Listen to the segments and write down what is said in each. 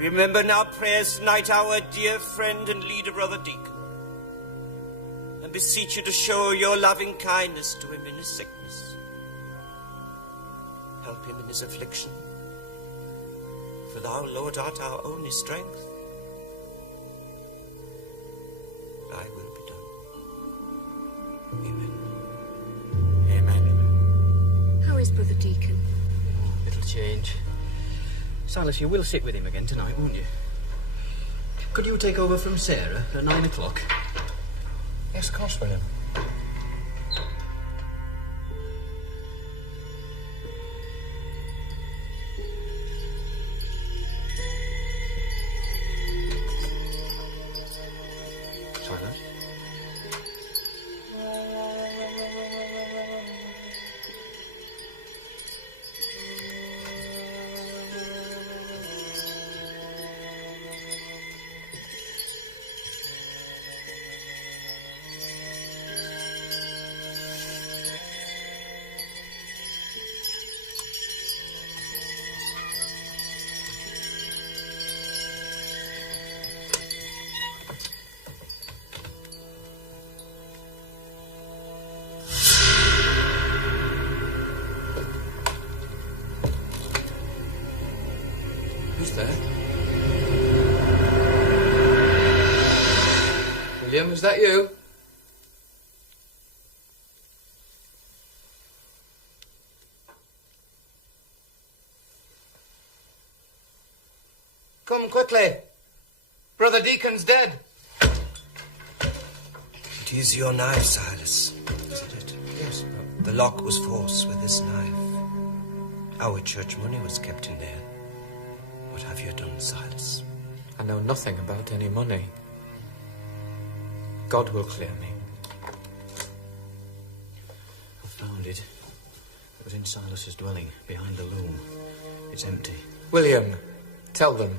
Remember now prayers tonight our dear friend and leader, Brother Deacon. And beseech you to show your loving kindness to him in his sickness. Help him in his affliction. For thou, Lord, art our only strength. Thy will be done. Amen. Amen. How is Brother Deacon? Little change. Silas, you will sit with him again tonight, won't you? Could you take over from Sarah at 9 o'clock? Yes, of course, William. Silas? Who's there? William, is that you? Come quickly. Brother Deacon's dead. It is your knife, Silas, isn't it? Yes, but The lock was forced with this knife. Our church money was kept in there. What have you done, Silas? I know nothing about any money. God will clear me. I found it. It was in Silas's dwelling, behind the loom. It's empty. William, tell them.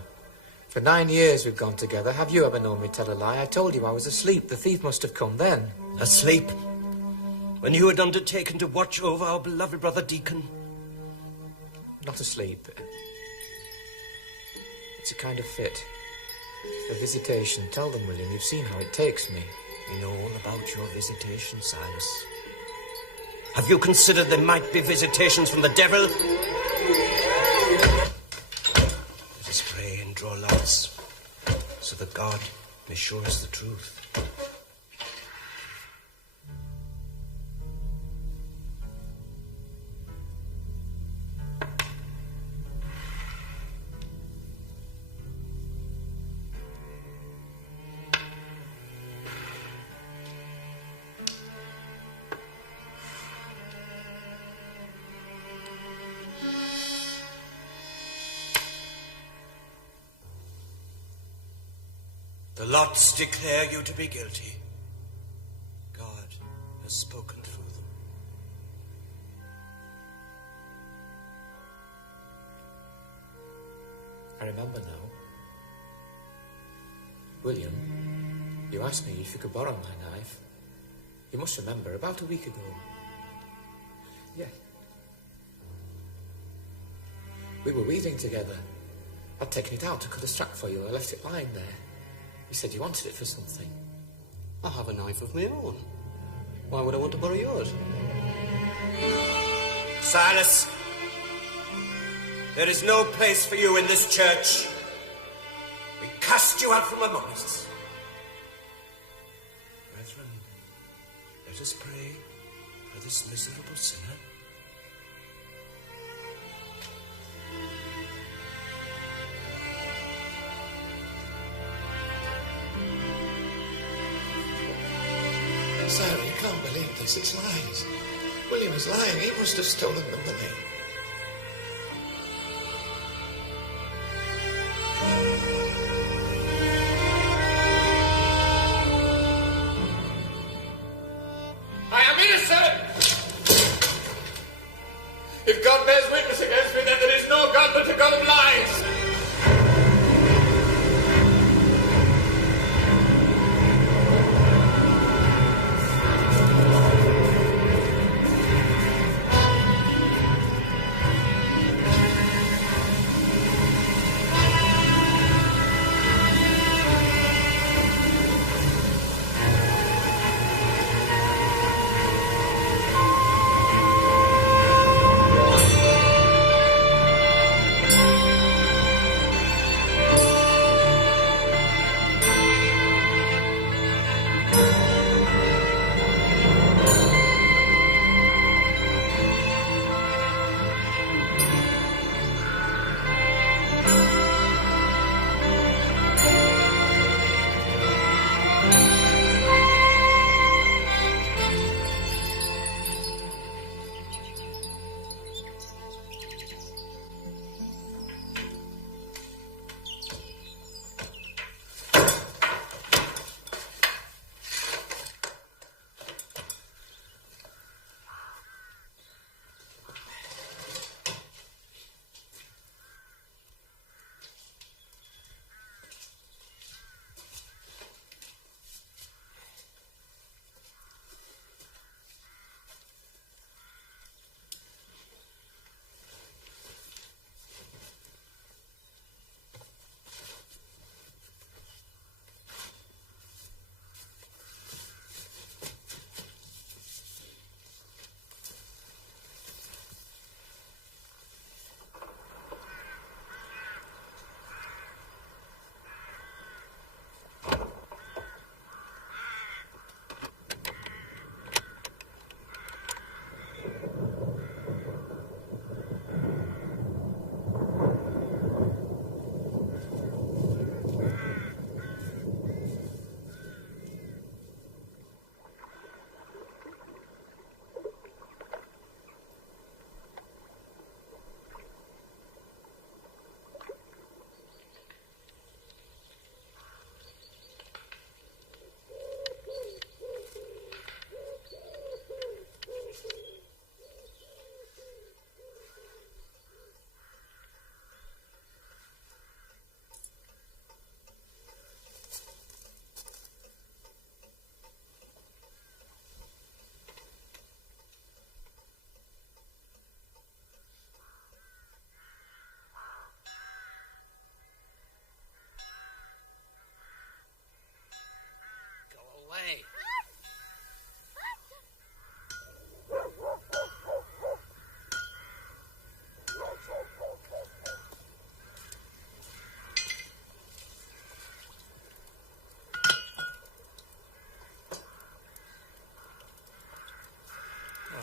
For 9 years we've gone together. Have you ever known me tell a lie? I told you I was asleep. The thief must have come then. Asleep? When you had undertaken to watch over our beloved Brother Deacon? Not asleep. It's a kind of fit. A visitation. Tell them, William. You've seen how it takes me. We know all about your visitation, Silas. Have you considered there might be visitations from the devil? Let us pray and draw lots, so that God may show us the truth. The lots declare you to be guilty. God has spoken through them. I remember now. William, you asked me if you could borrow my knife. You must remember, about a week ago. Yeah. We were weaving together. I'd taken it out to cut a strap for you. I left it lying there. You said you wanted it for something. I have a knife of my own. Why would I want to borrow yours? Silas, there is no place for you in this church. We cast you out from among us. Brethren, let us pray for this miserable sinner. Sarah, you can't believe this. It's lies. William is lying. He must have stolen the money. I am innocent! If God bears witness against me, then there is no God but a God of lies.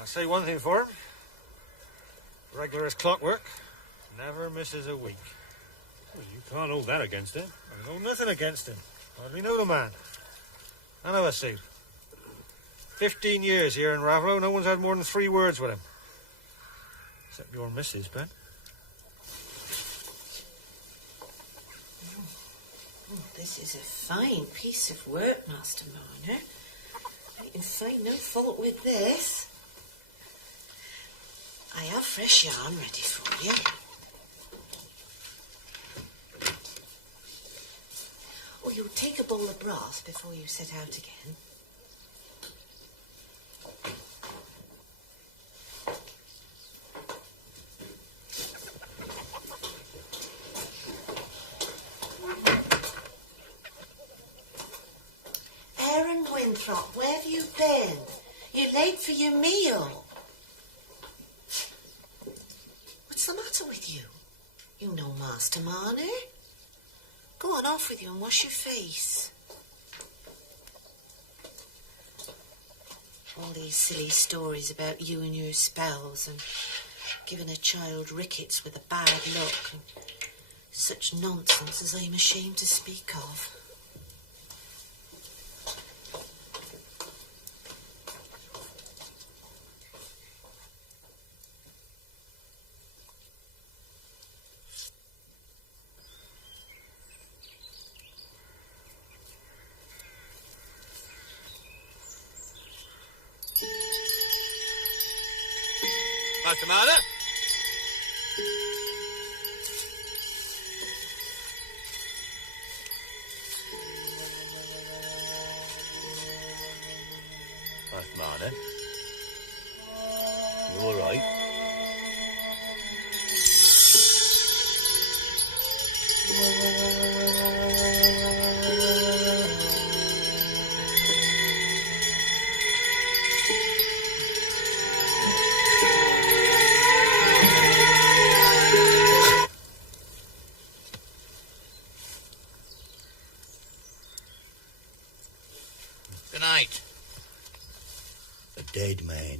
say one thing for him. Regular as clockwork. Never misses a week. Well, you can't hold that against him. I know nothing against him. Hardly know the man. None of us suit. 15 years here in Raveloe, no one's had more than 3 words with him. Except your missus, Ben. Oh, this is a fine piece of work, Master Marner. You can find no fault with this. I have fresh yarn ready for you. Oh, you'll take a bowl of broth before you set out again. Aaron Winthrop, where have you been? You're late for your meal. What's the matter with you? You know Master Marner. Go on, off with you and wash your face. All these silly stories about you and your spells and giving a child rickets with a bad look and such nonsense as I'm ashamed to speak of. Master Marner? Master Marner? You all right? Good night. A dead man,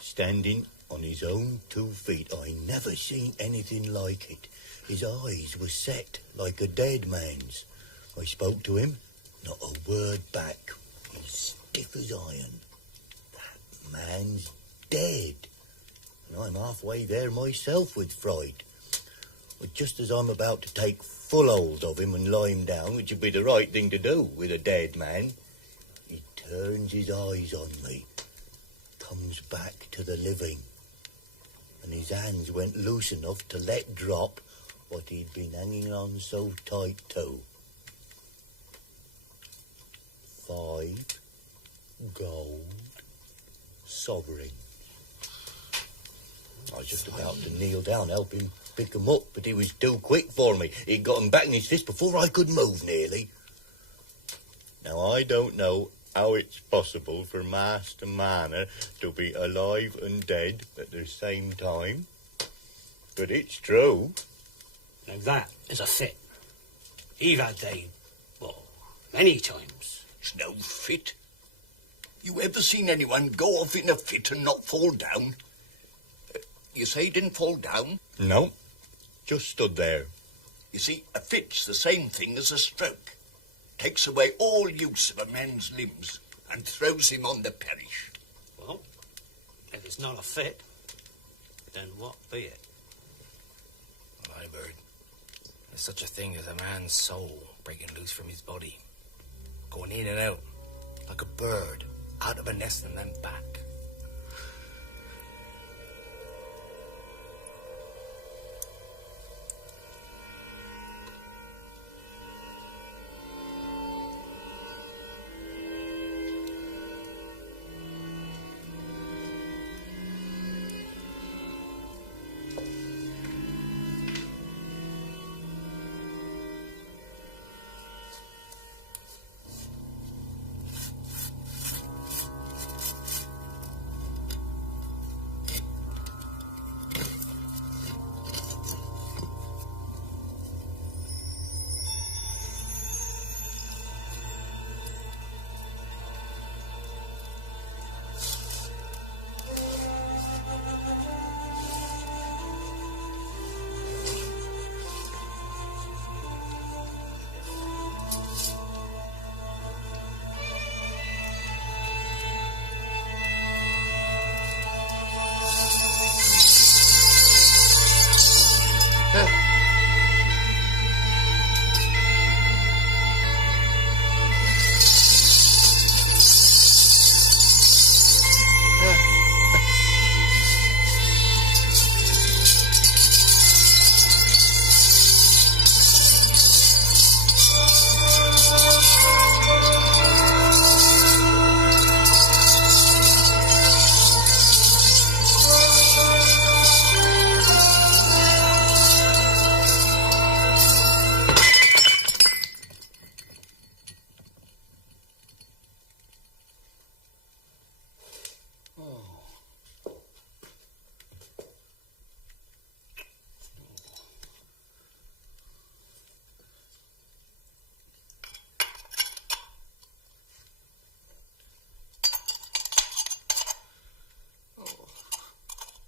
standing on his own 2 feet. I never seen anything like it. His eyes were set like a dead man's. I spoke to him, not a word back. He's stiff as iron. That man's dead. And I'm halfway there myself with fright. But just as I'm about to take full hold of him and lie him down, which would be the right thing to do with a dead man, he turns his eyes on me, comes back to the living, and his hands went loose enough to let drop what he'd been hanging on so tight to. 5 gold sovereigns. I was just about to kneel down, help him pick 'em up, but he was too quick for me. He'd got 'em back in his fist before I could move nearly. Now, I don't know how it's possible for Master Marner to be alive and dead at the same time, but it's true. Now that is a fit. He've had they, well, many times. It's no fit. You ever seen anyone go off in a fit and not fall down? You say he didn't fall down? No, just stood there. You see, a fit's the same thing as a stroke. Takes away all use of a man's limbs and throws him on the perish. Well, if it's not a fit, then what be it? Well, I've heard there's such a thing as a man's soul breaking loose from his body, going in and out like a bird out of a nest and then back.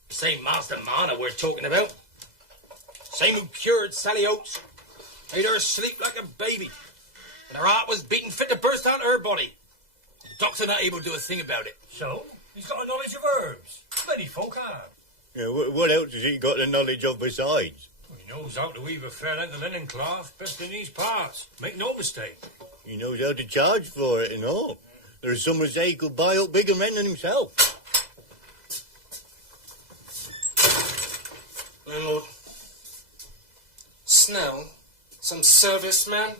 Same Master Marner we're talking about. Same who cured Sally Oates. Made her sleep like a baby. And her heart was beating fit to burst out of her body. The doctor not able to do a thing about it. So, he's got a knowledge of herbs. Many folk have. Yeah, what else has he got the knowledge of besides? Well, he knows how to weave a fair length of linen cloth, best in these parts. Make no mistake. He knows how to charge for it and all. There's some who say he could buy up bigger men than himself. My lord. Snell? Some serviceman?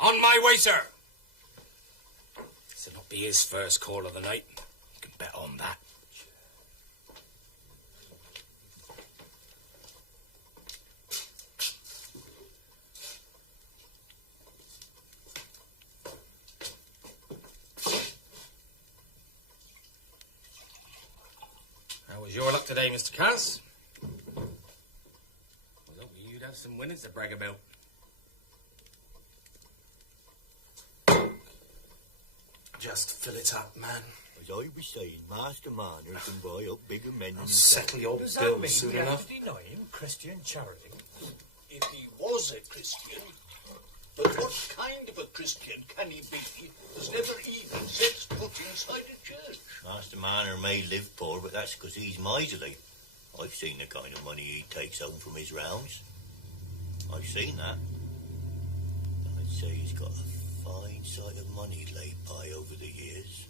On my way, sir. This'll not be his first call of the night. You can bet on that. How was your luck today, Mr. Cass? I was hoping you'd have some winnings to brag about. Just fill it up, man. As I was saying, Master Marner can buy up bigger men than I'll himself. settle your Does that bill mean soon we have enough. to deny him Christian charity? If he was a Christian, but what kind of a Christian can he be? Has never even set foot inside a church. Master Marner may live poor, but that's because he's miserly. I've seen the kind of money he takes home from his rounds. I've seen that. I'd say he's got a fine sight of money laid by over the years.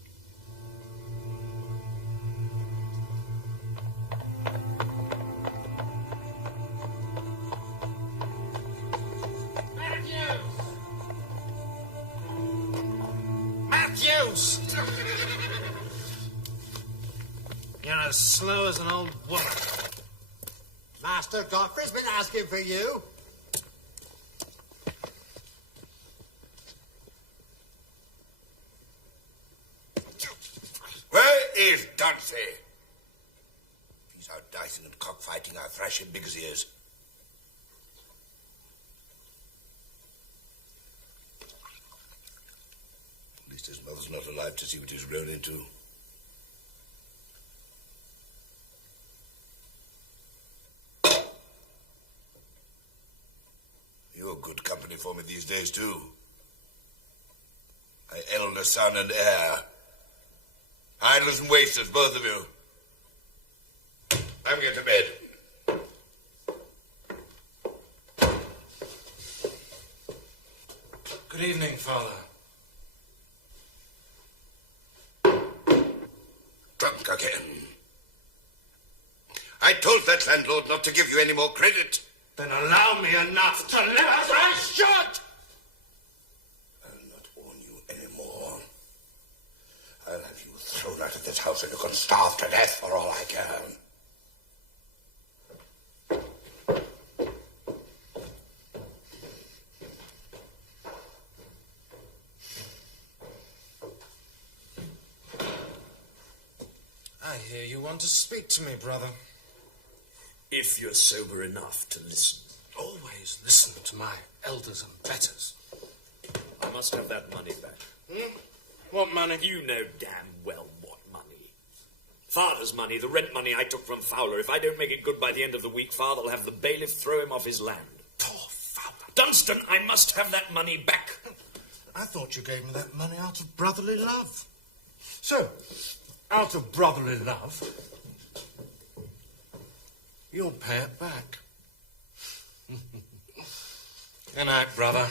Matthews! You're as slow as an old woman. Master Godfrey's been asking for you. Where is Dante? He's out dicing and cockfighting. I'll thrash him big as he is. At least his mother's not alive to see what he's grown into. You're good company for me these days, too. My elder son and heir. Idlers and wasters, both of you. I'm going to bed. Good evening, Father. Drunk again. I told that landlord not to give you any more credit. Then allow me enough to live as I should! I'll not warn you anymore. I'll have you thrown out of this house and you can starve to death for all I can. I hear you want to speak to me, brother. If you're sober enough to listen. Always listen to my elders and betters. I must have that money back. What money? You know damn well what money. Father's money, the rent money I took from Fowler. If I don't make it good by the end of the week, Father'll have the bailiff throw him off his land. Poor Fowler. Dunstan, I must have that money back. I thought you gave me that money out of brotherly love. So, out of brotherly love, You'll pay it back. Good night, brother.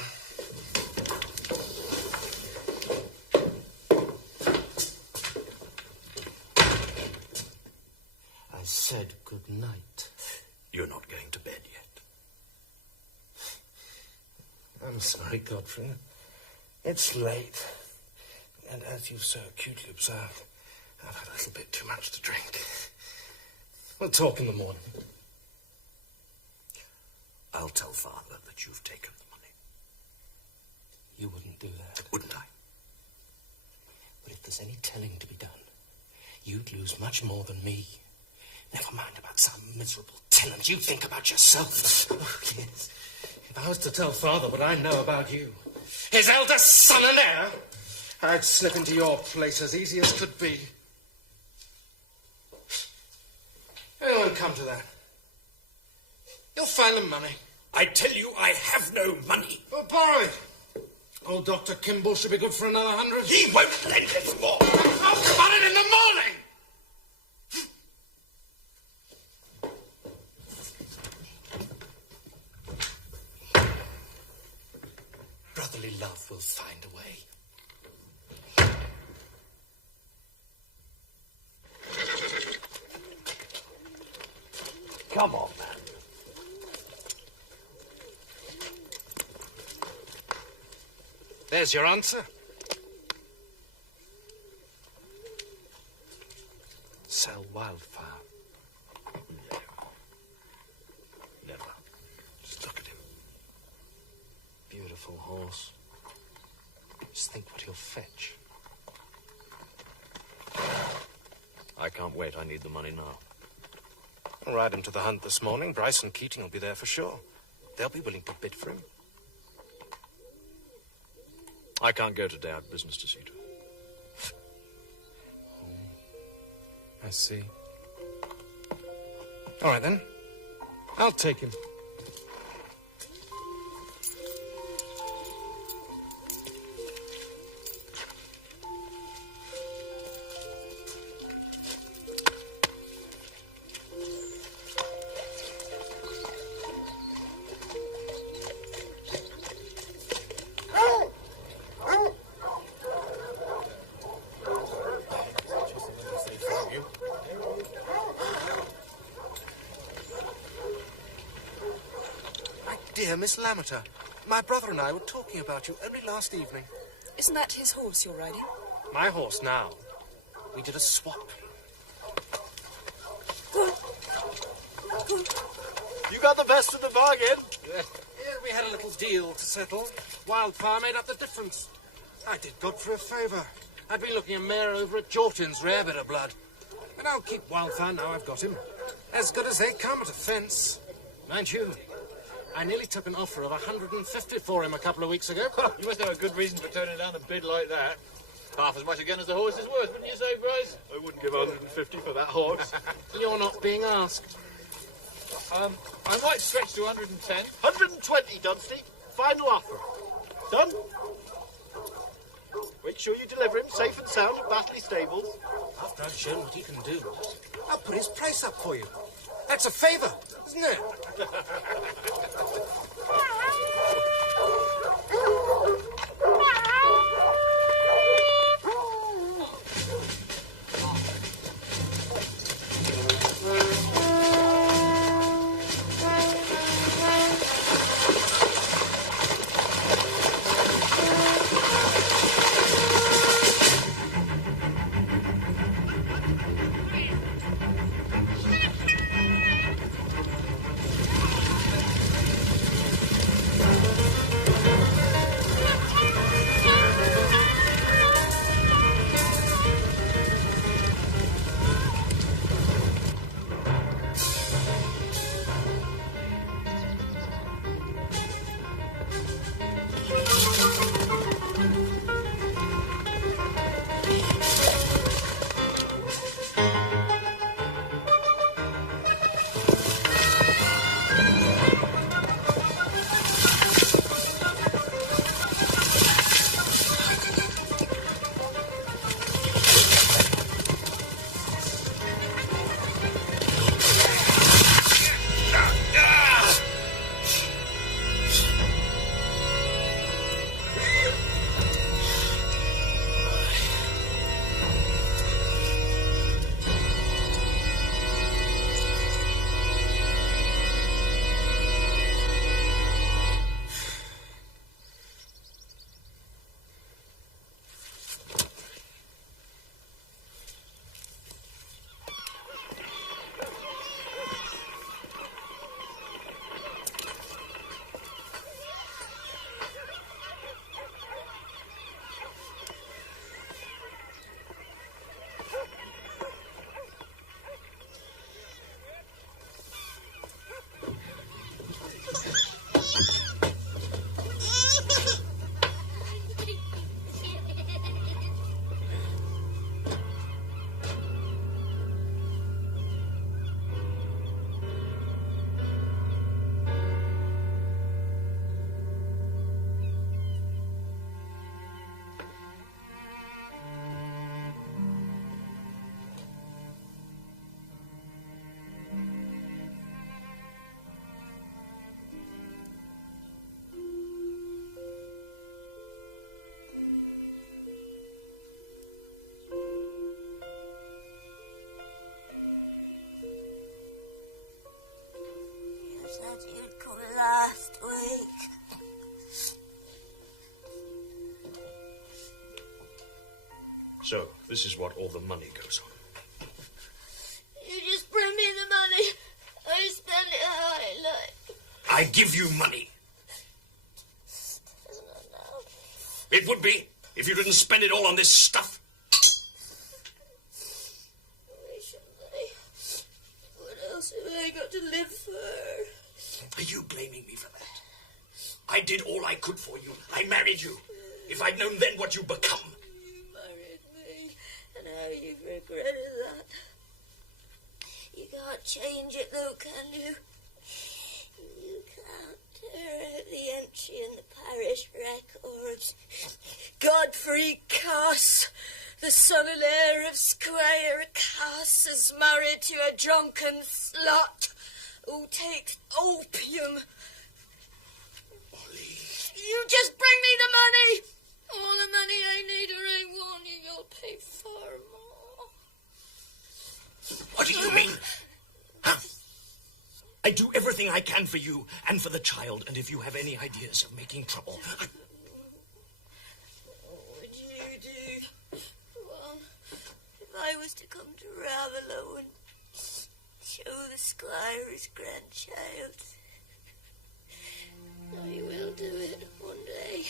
I said good night. You're not going to bed yet. I'm sorry, Godfrey. It's late. And as you've so acutely observed, I've had a little bit too much to drink. We'll talk in the morning. I'll tell Father that you've taken the money. You wouldn't do that. Wouldn't I? But if there's any telling to be done, you'd lose much more than me. Never mind about some miserable tenant. You think about yourself. Oh, yes. If I was to tell Father what I know about you, his eldest son and heir, I'd slip into your place as easy as could be. It won't come to that. You'll find the money. I tell you, I have no money. Well, borrow it. Old Dr. Kimball should be good for another 100. He won't lend any more. I'll come on it in the morning. Brotherly love will find a way. Come on, man. There's your answer. Sell Wildfire. Never. Just look at him. Beautiful horse. Just think what he'll fetch. I can't wait. I need the money now. I'll ride him to the hunt this morning. Bryce and Keating will be there for sure. They'll be willing to bid for him. I can't go today. I've business to see to. I see. All right, then. I'll take him. Dear Miss Lammeter, my brother and I were talking about you only last evening. Isn't that his horse you're riding? My horse now. We did a swap. You got the best of the bargain. Yeah, we had a little deal to settle. Wildfire made up the difference. I did Godfrey a favour. I'd been looking a mare over at Jortin's, rare bit of blood. But I'll keep Wildfire now I've got him. As good as they come at a fence. Mind you, I nearly took an offer of 150 for him a couple of weeks ago. You must have a good reason for turning down a bid like that. Half as much again as the horse is worth, wouldn't you say, Bryce? I wouldn't give 150 for that horse. You're not being asked. I might stretch to 110. 120, Dunstey. Final offer. Done? Make sure you deliver him safe and sound at Batley Stables. After I've shown what he can do, I'll put his price up for you. That's a favour, isn't it? said you'd come last week. So, this is what all the money goes on. You just bring me the money. I spend it how I like. I give you money. Isn't it now? It would be, if you didn't spend it all on this stuff. Why shouldn't I? What else have I got to live for? Are you blaming me for that? I did all I could for you. I married you. If I'd known then what you'd become. You married me, and how you've regretted that. You can't change it, though, can you? You can't tear out the entry in the parish records. Godfrey Cass, the son and heir of Squire Cass, is married to a drunken slut who takes opium. Molly. You just bring me the money. All the money I need or I want, you'll pay far more. What do you mean? Huh? I do everything I can for you and for the child, and if you have any ideas of making trouble... What would you do? Well, if I was to come to Raveloe and show the squire his grandchild, I will do it one day.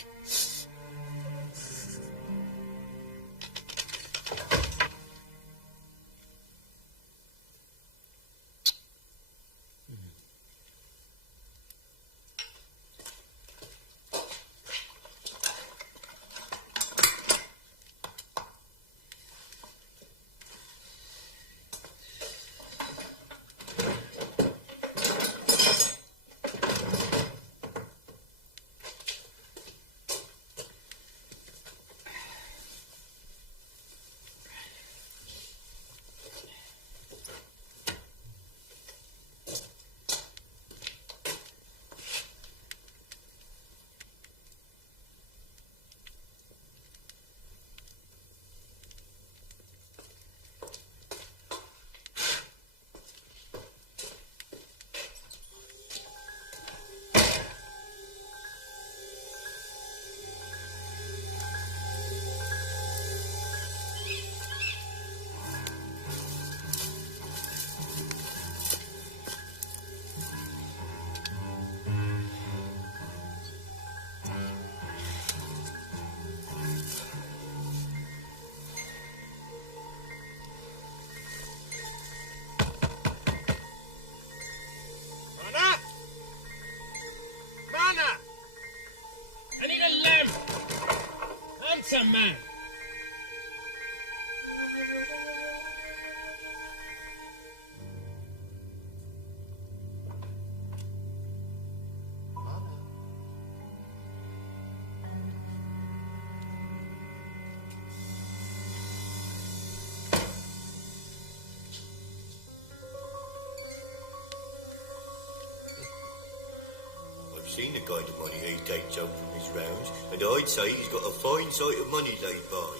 Answer, man! I've seen the kind of money he takes out from his rounds, and I'd say he's got a fine sight of money laid by.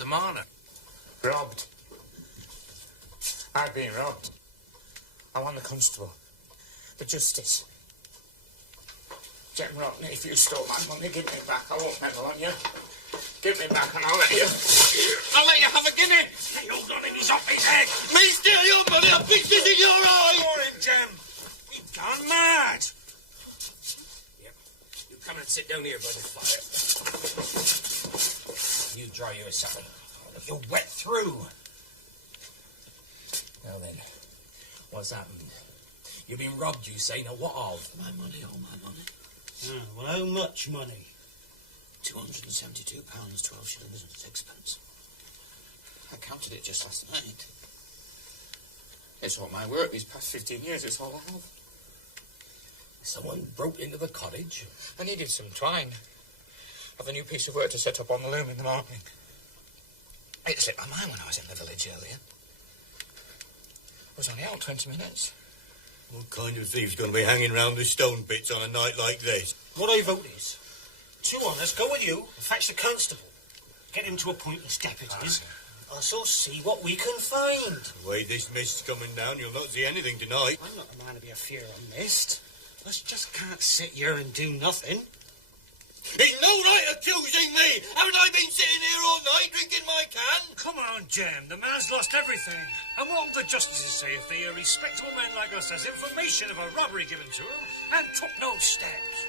the marner? Robbed. I've been robbed. I want the constable. The justice. Jem Rockney, if you stole my money, give me back. I won't meddle on you. Give me back and I'll let you have a guinea. Hey, hold on him, he's off his head. Me steal your money, I'll fix this in your eye. You're in, Jem. You've gone mad. Yep. You come and sit down here by the fire. You dry yourself. You're wet through. Now then, what's happened? You've been robbed, you say. Now what of? My money, all my money. Well, how much money? £272, 12 shillings and sixpence. I counted it just last night. It's all my work these past 15 years. It's all I have. Someone broke into the cottage? I needed some twine. Of a new piece of work to set up on the loom in the morning. It slipped my mind when I was in the village earlier. I was only out 20 minutes. What kind of thief's going to be hanging round the stone pits on a night like this? What I vote is, 2 on us go with you and fetch the constable. Get him to appoint us deputies. I shall see what we can find. The way this mist's coming down, you'll not see anything tonight. I'm not the man to be afeard of mist. Us just can't sit here and do nothing. He's no right accusing me! Haven't I been sitting here all night drinking my can? Come on, Jem. The man's lost everything. And what will the justices say if they, respectable men like us, has information of a robbery given to them and took no steps?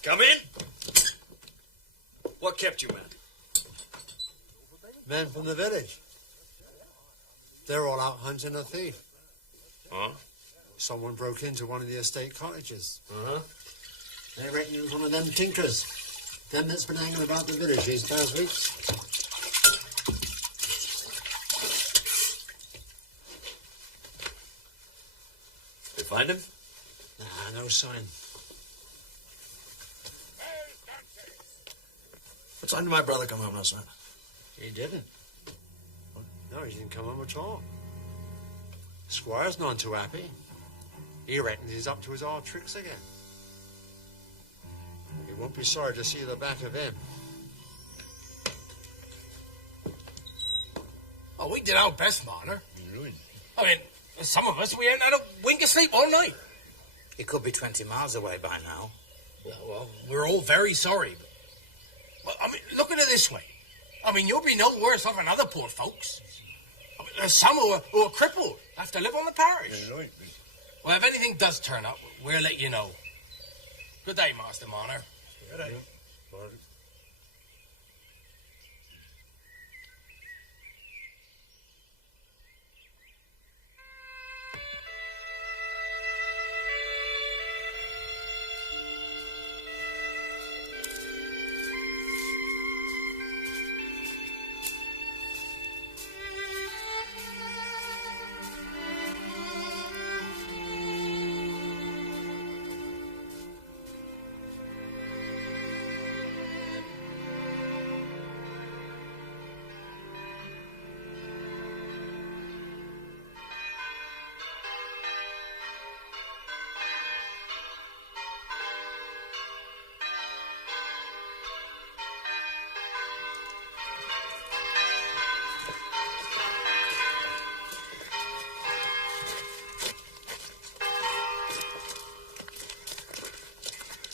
Come in. What kept you, man? Men from the village. They're all out hunting a thief. Huh? Someone broke into one of the estate cottages. Uh-huh. They reckon it was one of them tinkers. Them that's been hanging about the village these past weeks. They find him? Nah, no sign. What time did my brother come home last night? He didn't. No, he didn't come home at all. Squire's none too happy. He reckons he's up to his old tricks again. He won't be sorry to see the back of him. Oh, we did our best, Marner. I mean, some of us, we ain't had a wink of sleep all night. He could be 20 miles away by now. Well, we're all very sorry. But, I mean, look at it this way. I mean, you'll be no worse off than other poor folks. I mean, there's some who are crippled, have to live on the parish. Well, if anything does turn up, we'll let you know. Good day, Master Marner. Good day.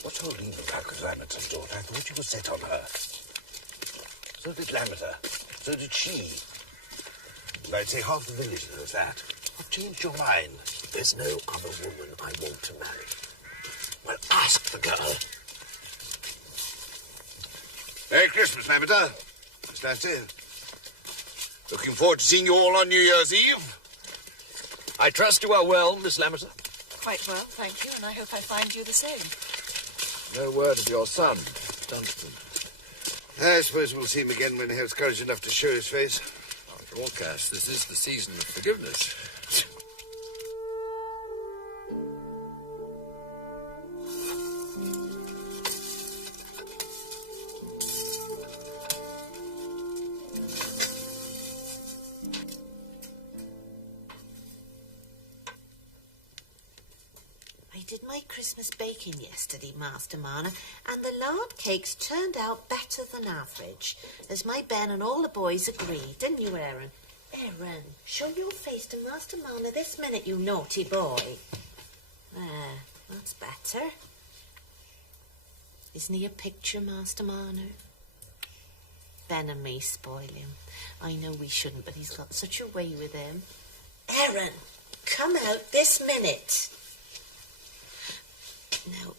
What's holding you back with Lammerton's daughter? I thought you were set on her. So did Lammerton. So did she. And I'd say half the village knows that. I've changed your mind. There's no other woman I want to marry. Well, ask the girl. Merry Christmas, Lammerton. Miss Nancy. Looking forward to seeing you all on New Year's Eve. I trust you are well, Miss Lammerton. Quite well, thank you, and I hope I find you the same. No word of your son, Dunstan. I suppose we'll see him again when he has courage enough to show his face. After all, Cass, this is the season of forgiveness. did my Christmas baking yesterday, Master Marner, and the lard cakes turned out better than average, as my Ben and all the boys agreed, didn't you, Aaron? Aaron, show your face to Master Marner this minute, you naughty boy. There, that's better. Isn't he a picture, Master Marner? Ben and me spoil him. I know we shouldn't, but he's got such a way with him. Aaron, come out this minute. Now,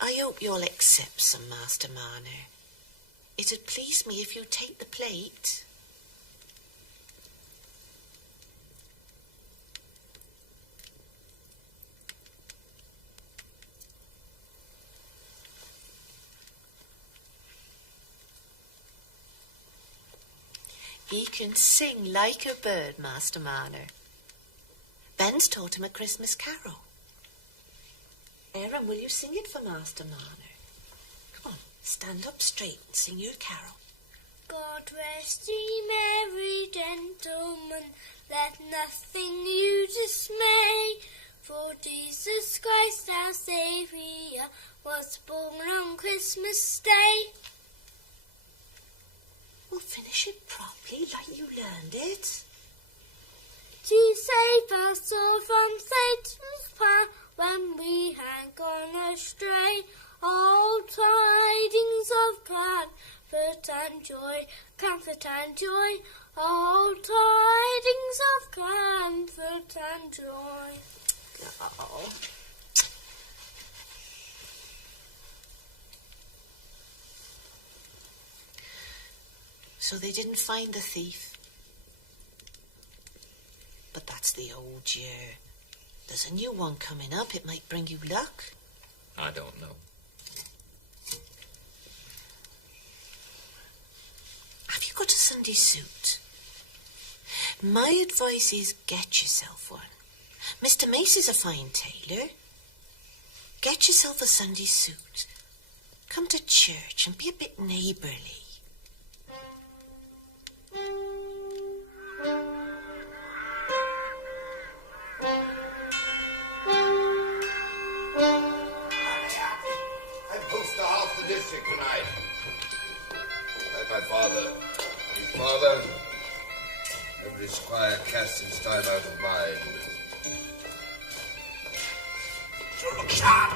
I hope you'll accept some, Master Marner. It'd please me if you'd take the plate. He can sing like a bird, Master Marner. Ben's taught him a Christmas carol. Aaron, will you sing it for Master Marner? Come on, stand up straight and sing your carol. God rest ye merry gentlemen, let nothing you dismay, for Jesus Christ our Saviour was born on Christmas Day. Well, finish it properly like you learned it. To save us all from Satan's power when we had gone astray, all tidings of comfort and joy, all tidings of comfort and joy. Oh. So they didn't find the thief. But that's the old year. There's a new one coming up. It might bring you luck. I don't know. Have you got a Sunday suit? My advice is get yourself one. Mr. Macy's a fine tailor. Get yourself a Sunday suit. Come to church and be a bit neighbourly. Every squire casts his time out of mind. So look sharp!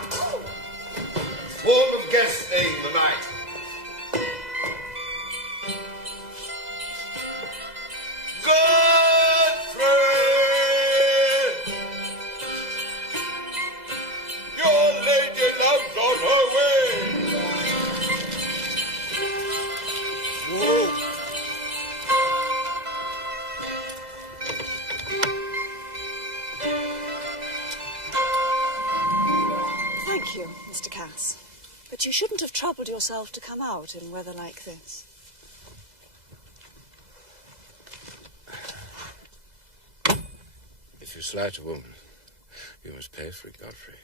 Form of guesting the night. Godfrey! Your lady love's on her way! Whoa! Thank you, Mr. Cass. But you shouldn't have troubled yourself to come out in weather like this. If you slight a woman, you must pay for it, Godfrey.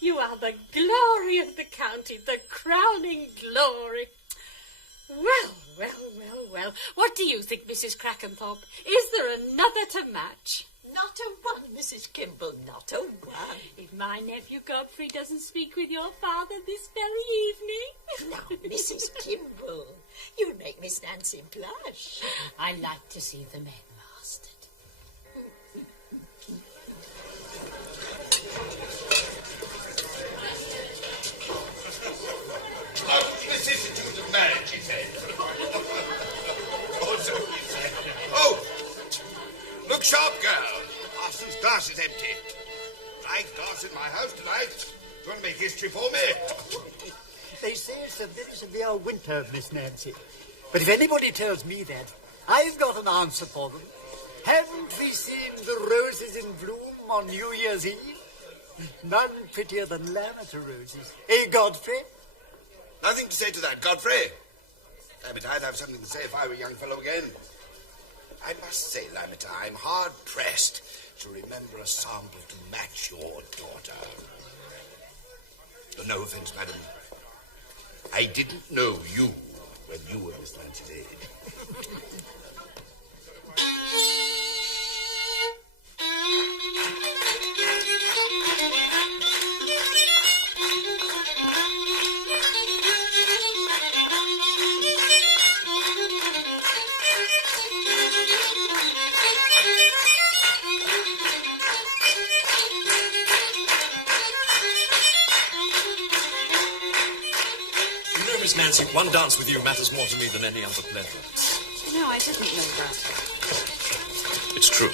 You are the glory of the county, the crowning glory. Well. What do you think, Mrs. Crackenthorpe? Is there another to match? Not a one, Mrs. Kimball, not a one. If my nephew Godfrey doesn't speak with your father this very evening. Now, Mrs. Kimball, you'll make Miss Nancy blush. I like to see the men mastered. Vicissitudes of marriage, he said. Or so he said. Oh! Look sharp, girl. The parson's glass is empty. Right glass in my house tonight. You want to make history for me? They say it's a very severe winter, Miss Nancy. But if anybody tells me that, I've got an answer for them. Haven't we seen the roses in bloom on New Year's Eve? None prettier than lavender roses. Eh, Godfrey? Nothing to say to that, Godfrey. Damn it, I'd have something to say if I were a young fellow again. I must say, Lametta, I'm hard-pressed to remember a sample to match your daughter. No offence, madam. I didn't know you when you were Miss Nancy's age. Miss Nancy, one dance with you matters more to me than any other pleasure. No, I didn't know that. It's true.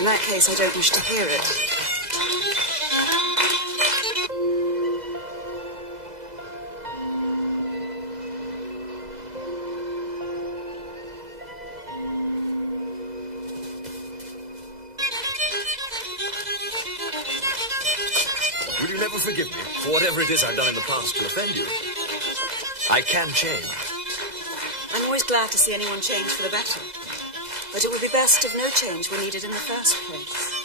In that case, I don't wish to hear it. Will you never forgive me for whatever it is I've done in the past to offend you? I can change. I'm always glad to see anyone change for the better. But it would be best if no change were needed in the first place.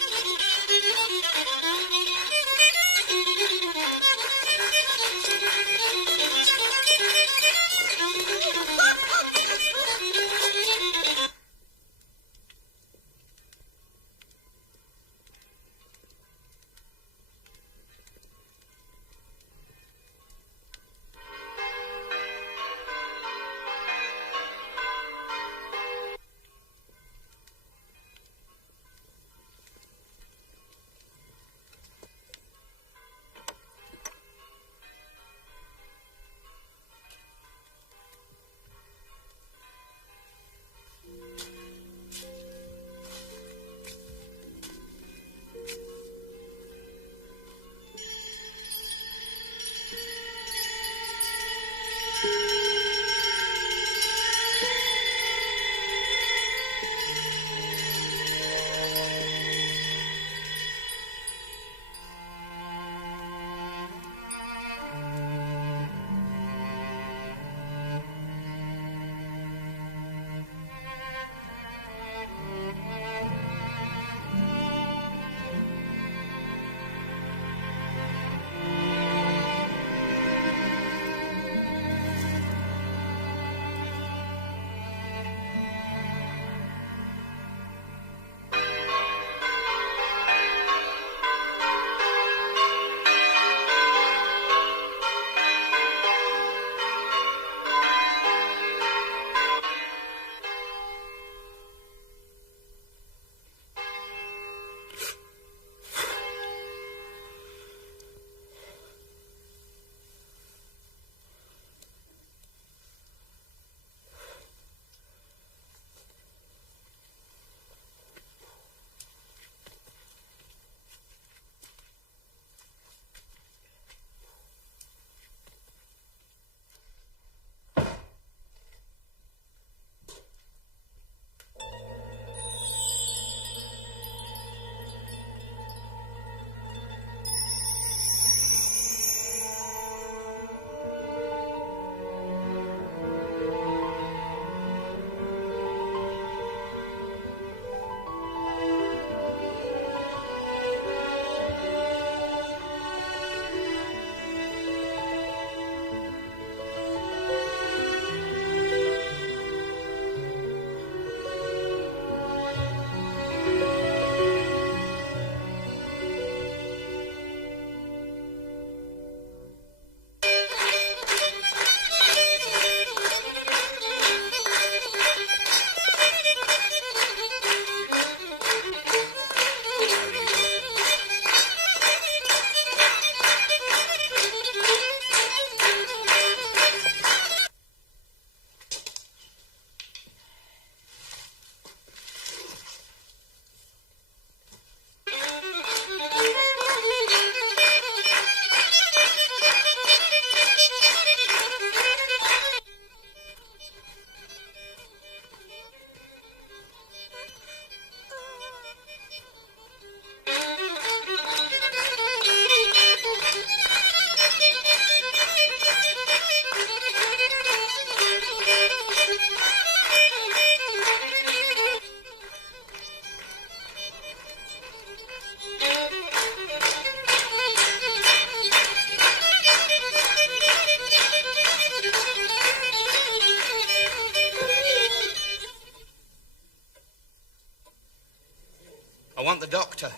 want the doctor.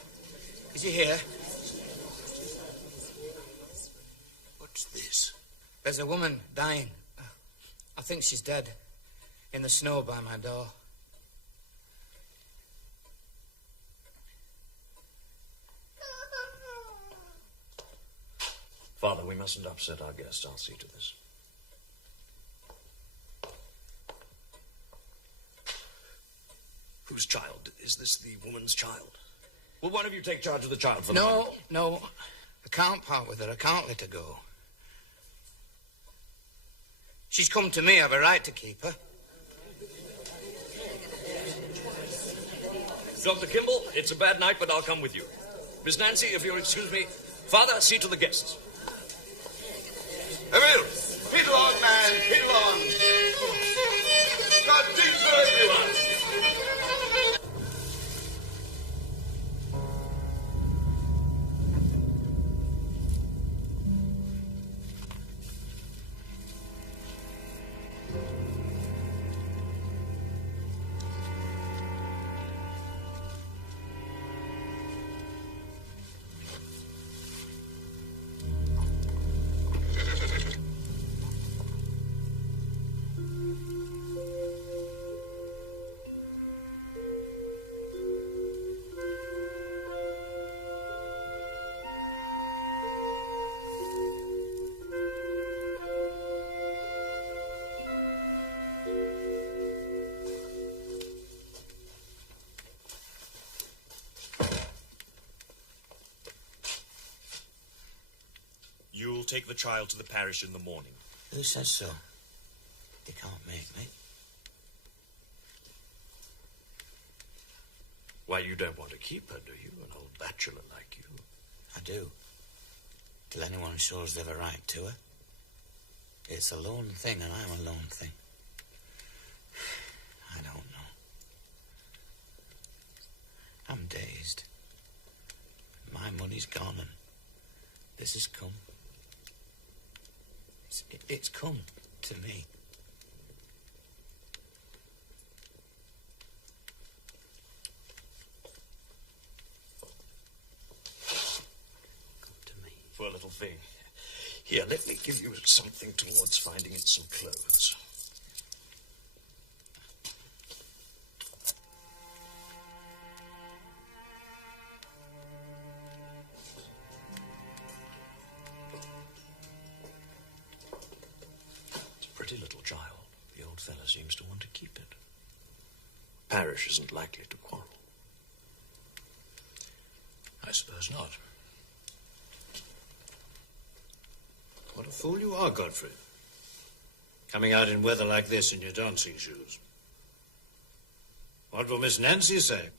Is he here? What's this? There's a woman dying. I think she's dead. In the snow by my door. Father, we mustn't upset our guest. I'll see to this. Whose child? Is this the woman's child? Will one of you take charge of the child for the moment? No. I can't part with her. I can't let her go. She's come to me. I have a right to keep her. Dr. Kimball, it's a bad night, but I'll come with you. Miss Nancy, if you'll excuse me. Father, see to the guests. Emil, fiddle on, man, fiddle on. God, drink for everyone. You'll take the child to the parish in the morning. Who says so? They can't make me. Why, you don't want to keep her, do you? An old bachelor like you. I do. Till anyone shows they've a right to her. It's a lone thing, and I'm a lone thing. I don't know. I'm dazed. My money's gone, and this has come. It's come to me. Poor little thing. Here, let me give you something towards finding it some clothes. It's a pretty little child. The old fellow seems to want to keep it. Parish isn't likely to quarrel. I suppose not. What a fool you are, Godfrey. Coming out in weather like this in your dancing shoes. What will Miss Nancy say?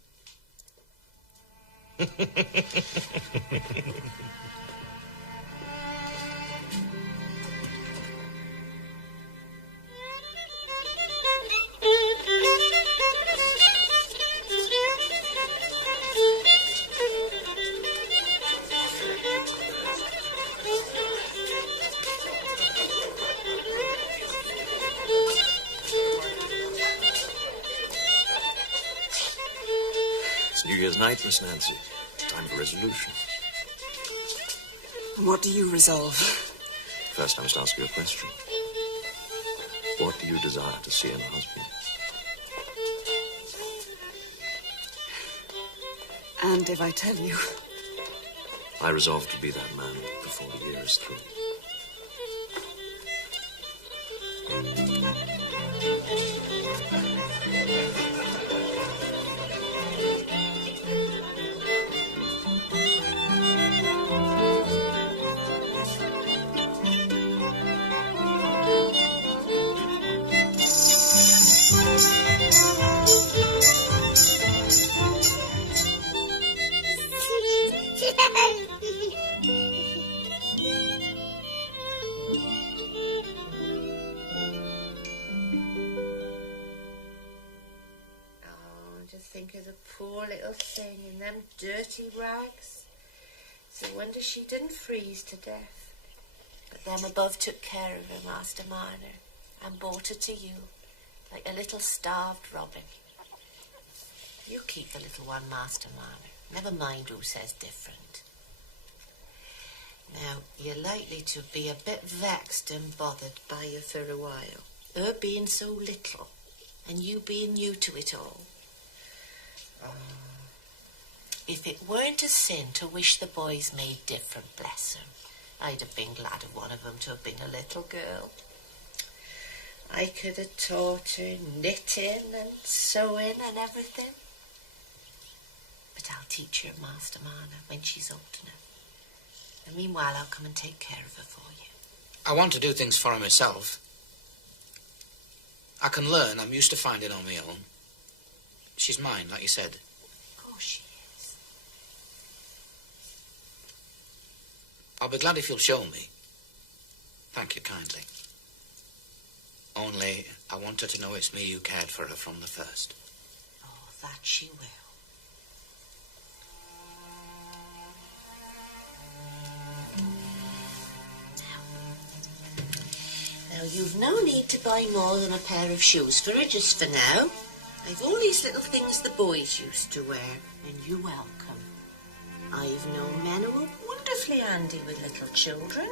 It's New Year's night, Miss Nancy. Time for resolution. What do you resolve? First, I must ask you a question. What do you desire to see in a husband? And if I tell you? I resolve to be that man before the year is through. Think of the poor little thing in them dirty rags. It's a wonder she didn't freeze to death. But them above took care of her, Master Marner, and brought her to you, like a little starved robin. You keep the little one, Master Marner. Never mind who says different. Now, you're likely to be a bit vexed and bothered by her for a while. Her being so little, and you being new to it all. If it weren't a sin to wish the boys made different, bless them, I'd have been glad of one of them to have been a little girl. I could have taught her knitting and sewing and everything. But I'll teach her Master Marner when she's old enough. And meanwhile, I'll come and take care of her for you. I want to do things for her myself. I can learn. I'm used to finding on my own. She's mine, like you said. Of course she is. I'll be glad if you'll show me. Thank you kindly. Only, I want her to know it's me who cared for her from the first. Oh, that she will. Now, you've no need to buy more than a pair of shoes for her just for now. I've all these little things the boys used to wear, and you're welcome. I've known men who were wonderfully handy with little children.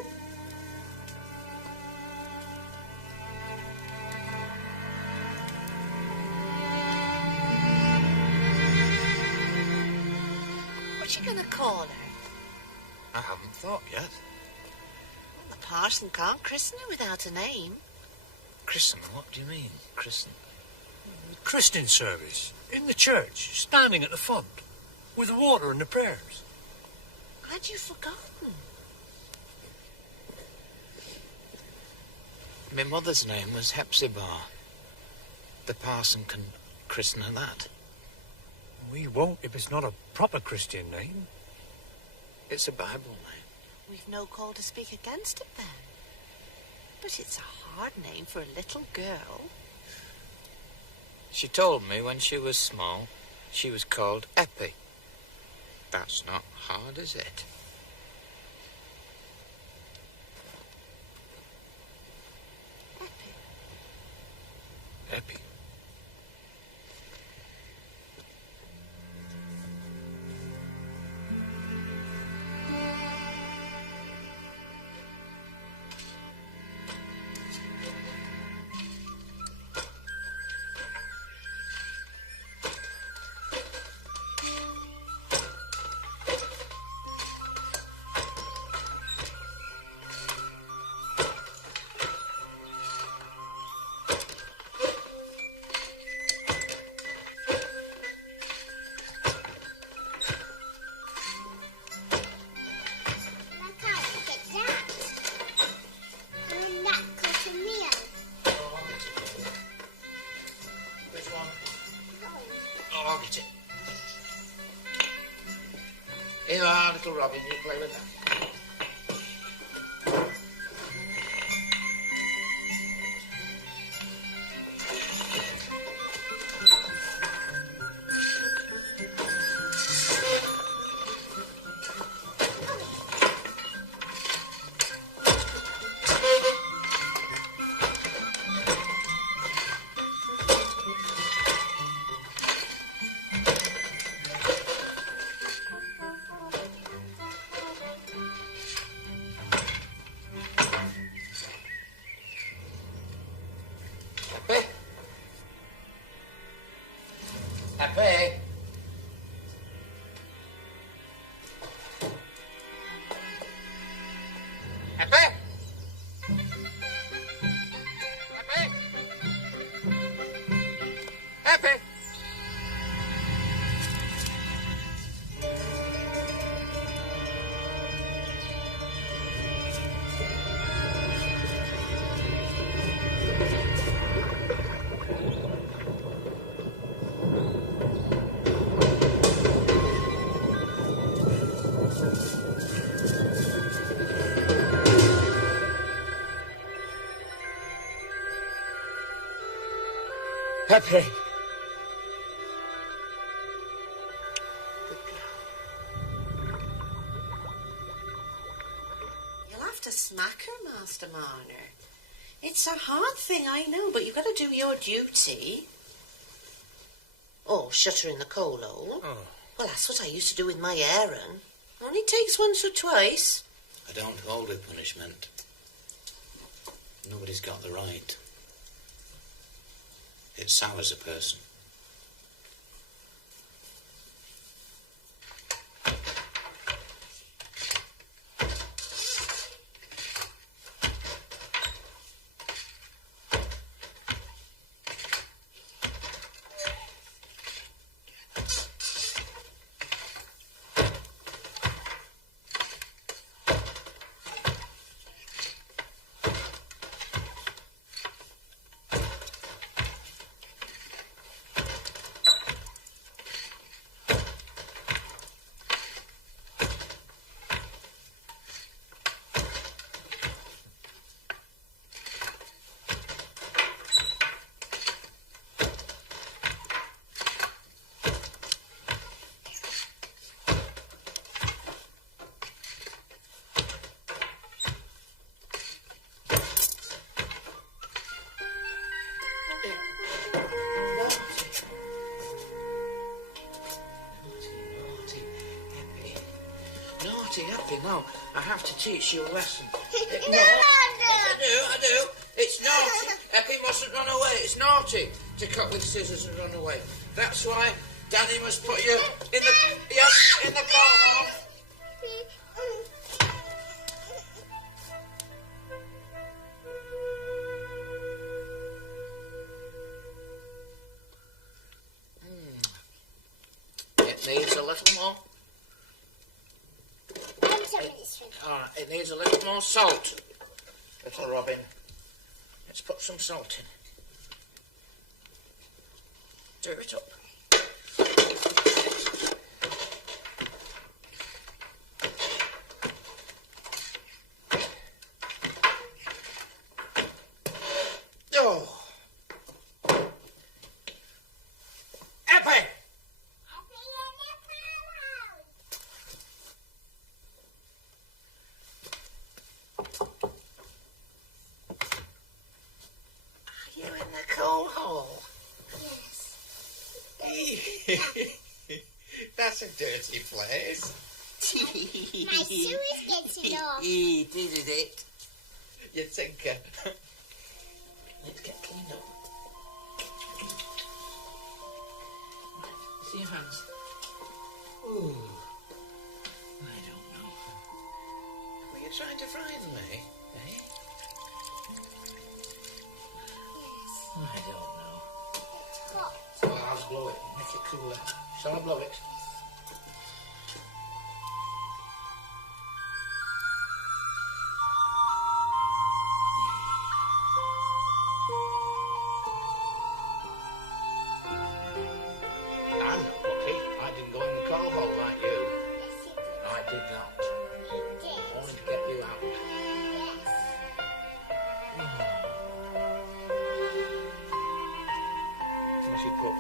What you gonna call her? I haven't thought yet. The parson can't christen her without a name. Christen? What do you mean, christen? Christening service. In the church, standing at the font, with the water and the prayers. Had you forgotten? My mother's name was Hepzibah. The parson can christen her that. We won't if it's not a proper Christian name. It's a Bible name. We've no call to speak against it then. But it's a hard name for a little girl. She told me when she was small, she was called Eppie. That's not hard, is it? Eppie. Here you are, little Robin. You play with that. Happy? Happy? Happy? Happy? Happy? You'll have to smack her, Master Marner. It's a hard thing, I know, but you've got to do your duty. Or shut her in the coal hole. Oh, Well, that's what I used to do with my Aaron. Only takes once or twice. I don't hold with punishment. Nobody's got the right. It's Sal as a person. Happy, no. I have to teach you a lesson. No, I do. It's naughty. Eppie mustn't run away. It's naughty to cut with scissors and run away. That's why Danny must put you in the car. It needs a little more. Alright, it needs a little more salt. Little Robin. Let's put some salt in. Stir it up. Oh! Eppie! You in the coal hole? Yes. That's a dirty place. My sewers getting off. Did it? You tinker. Let's get cleaned up. See your hands. Ooh. I don't know. Were you trying to frighten me, eh? I don't know. It's hot. Well, I'll blow it. Make it cooler. Shall I blow it? I'm not lucky. I didn't go in the coal hole like you. I did not. I wanted to get you out. What's you put?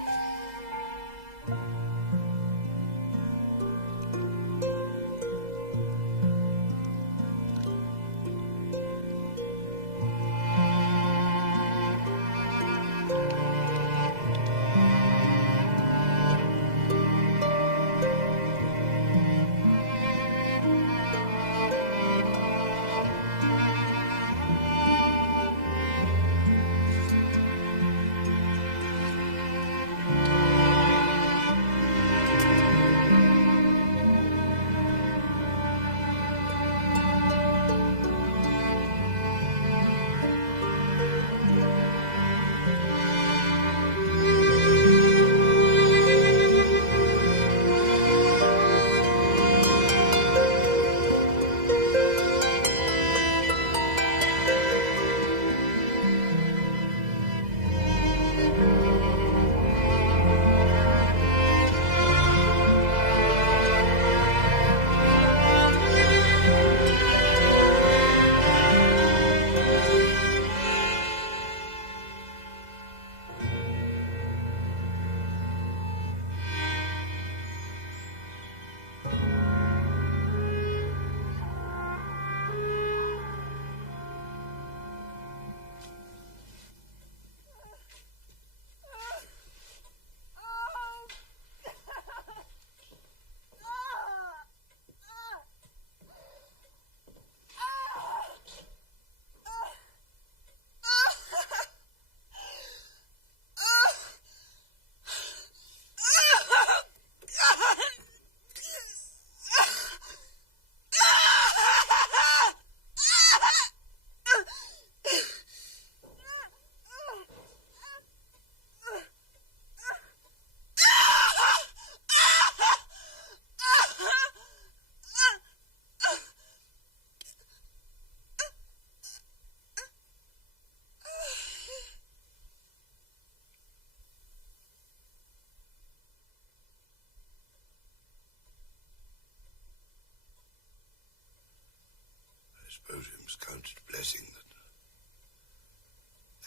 suppose we must count it a blessing that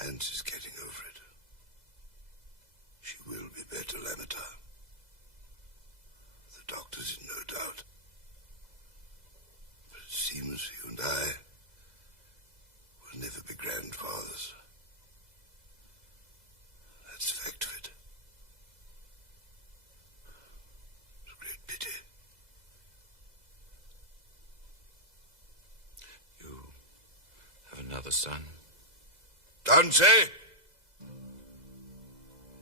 Aunt is getting over it. She will be better, Lametta. The doctor's in no doubt. But it seems you and I will never be grandfathers. That's the fact of it. It's a great pity. You have another son. Dante!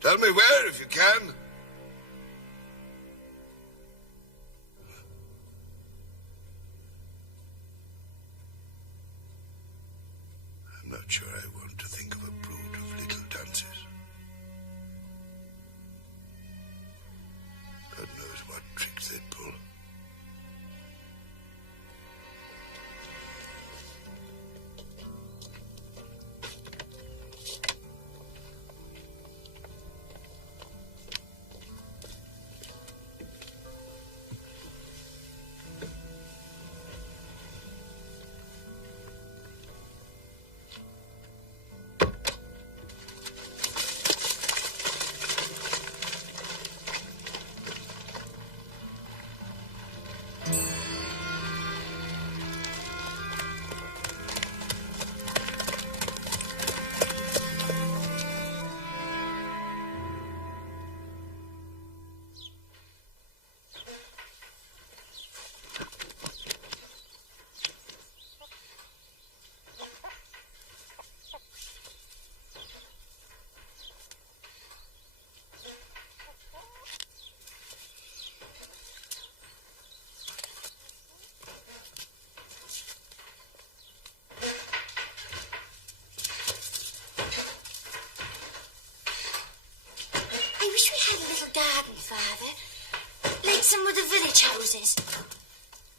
Tell me where, if you can. I'm not sure I want to think of a brood of little dunces. God knows what tricks they'd pull. I wish we had a little garden, Father. Like some of the village houses.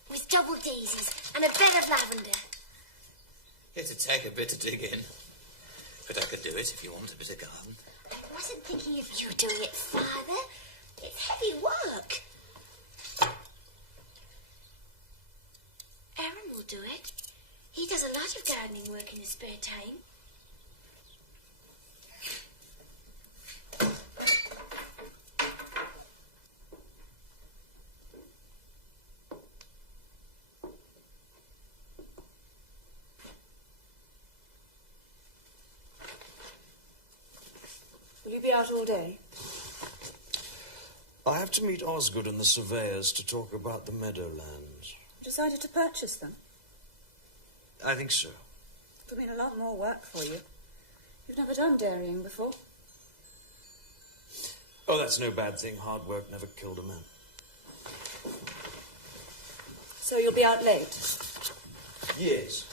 With double daisies and a bed of lavender. It'd take a bit to dig in. But I could do it if you want a bit of garden. I wasn't thinking of you doing it, Father. It's heavy work. Aaron will do it. He does a lot of gardening work in his spare time. Will you be out all day? I have to meet Osgood and the surveyors to talk about the meadowlands. You decided to purchase them? I think so. It'll mean a lot more work for you. You've never done dairying before. Oh, that's no bad thing. Hard work never killed a man. So you'll be out late? Yes.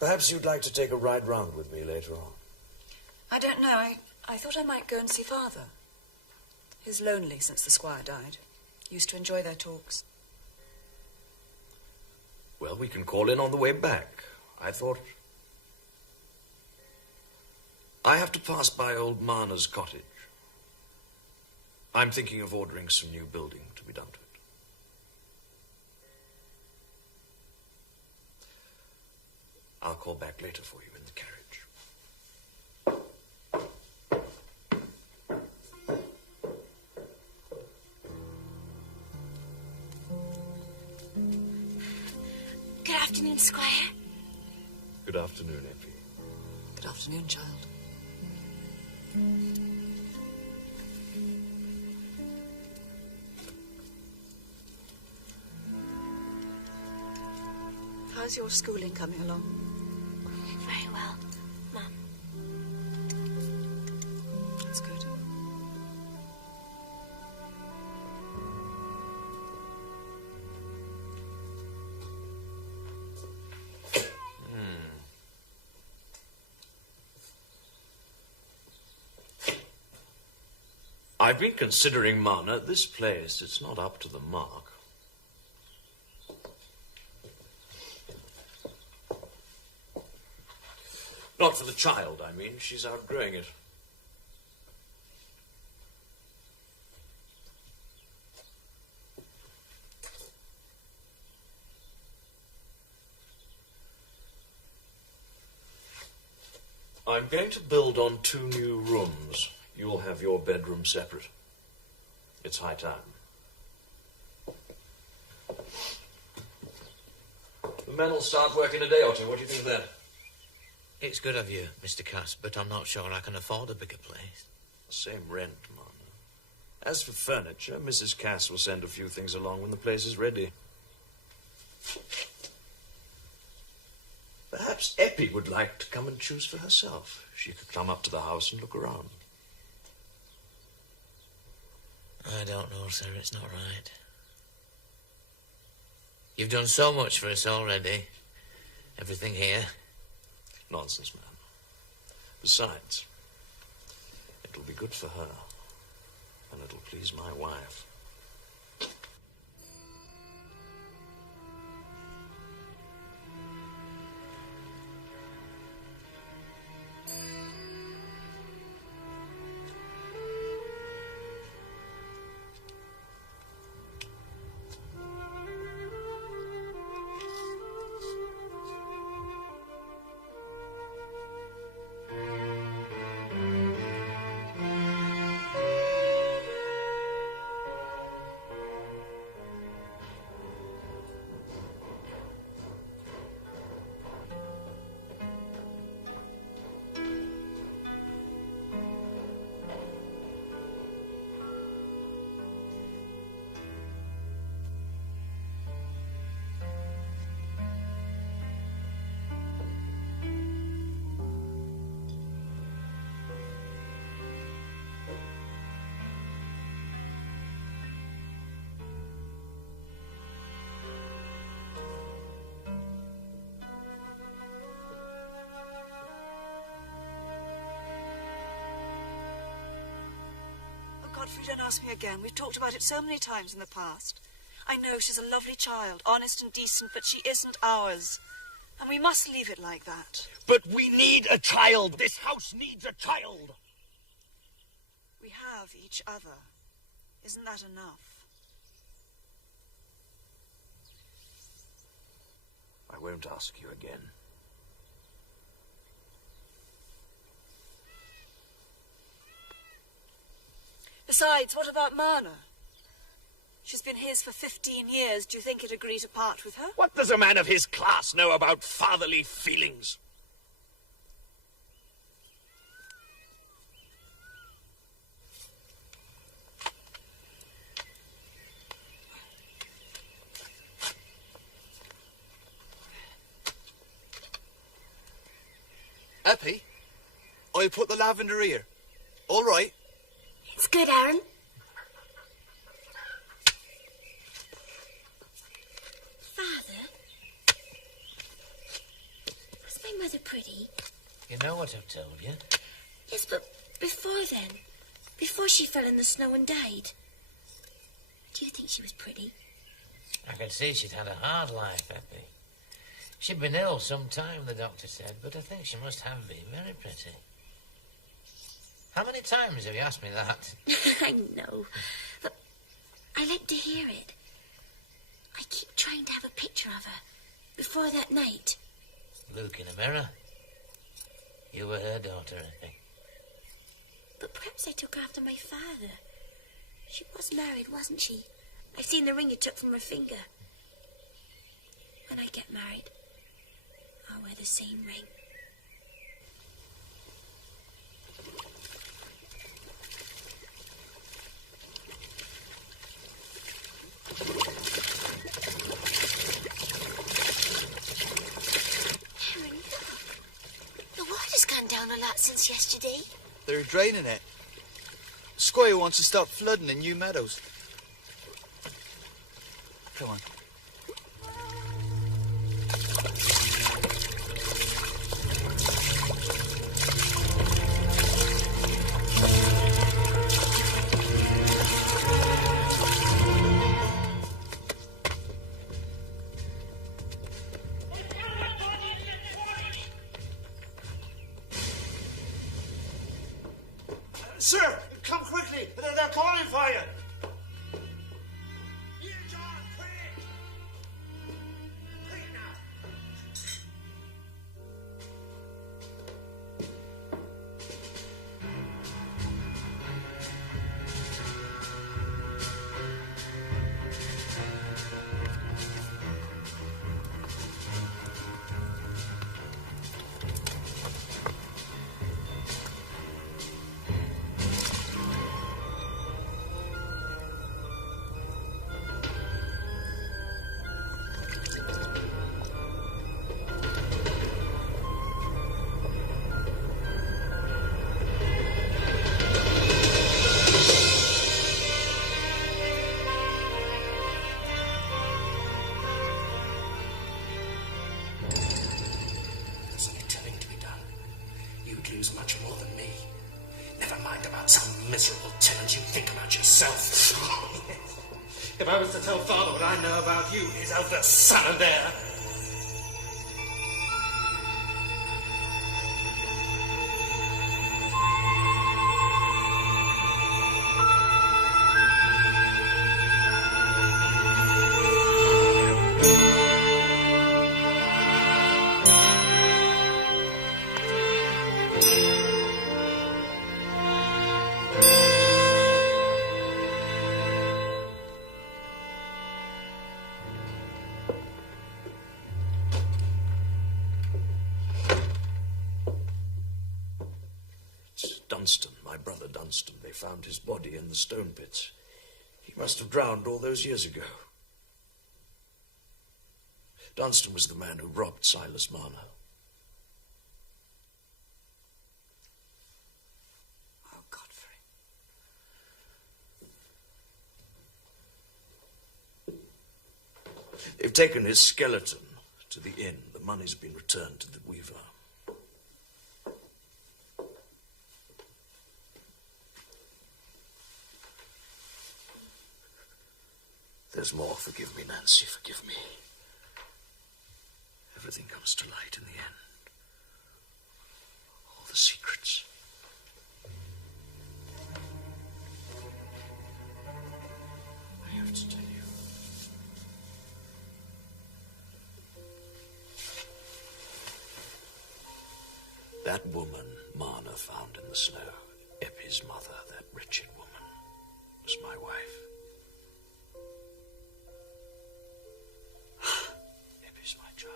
Perhaps you'd like to take a ride round with me later on. I don't know. I thought I might go and see Father. He's lonely since the squire died. Used to enjoy their talks. Well, we can call in on the way back. I thought... I have to pass by old Marna's cottage. I'm thinking of ordering some new building to be done to it. I'll call back later for you in the carriage. Good afternoon, Squire. Good afternoon, Effie. Good afternoon, child. How's your schooling coming along? Very well, Mum. That's good. I've been considering Marna. This place, it's not up to the mark. Not for the child, I mean. She's outgrowing it. I'm going to build on 2 new rooms. You'll have your bedroom separate. It's high time. The men will start work in a day or two. What do you think of that? It's good of you, Mr. Cass, but I'm not sure I can afford a bigger place. Same rent, man. As for furniture, Mrs. Cass will send a few things along when the place is ready. Perhaps Eppie would like to come and choose for herself. She could come up to the house and look around. I don't know, sir. It's not right. You've done so much for us already. Everything here. Nonsense, man. Besides, it'll be good for her. And it'll please my wife. Godfrey, don't ask me again. We've talked about it so many times in the past. I know she's a lovely child, honest and decent, but she isn't ours. And we must leave it like that. But we need a child. This house needs a child. We have each other. Isn't that enough? I won't ask you again. Besides, what about Myrna? She's been his for 15 years. Do you think he'd agree to part with her? What does a man of his class know about fatherly feelings? Eppie, I'll put the lavender here. All right. It's good, Aaron. Father? Was my mother pretty? You know what I've told you. Yes, but before then, before she fell in the snow and died, do you think she was pretty? I could see she'd had a hard life, Eppie. She'd been ill some time, the doctor said, but I think she must have been very pretty. How many times have you asked me that? I know, but I like to hear it. I keep trying to have a picture of her before that night. Look in a mirror. You were her daughter, Eppie. But perhaps I took her after my father. She was married, wasn't she? I've seen the ring you took from her finger. When I get married, I'll wear the same ring. Aaron, look. The water's gone down a lot since yesterday. They're draining it. Squire wants to stop flooding in New Meadows. Come on. Sir, come quickly. They're calling for you. some miserable tenant, you think about yourself. If I was to tell Father what I know about you, his eldest son and heir. Dunstan, my brother Dunstan. They found his body in the stone pits. He must have drowned all those years ago. Dunstan was the man who robbed Silas Marner. Oh, Godfrey. They've taken his skeleton to the inn. The money's been returned to the weaver. There's more. Forgive me, Nancy, forgive me. Everything comes to light in the end. All the secrets. I have to tell you. That woman Marner found in the snow, Eppie's mother, that wretched woman, was my wife. Eppie's my child.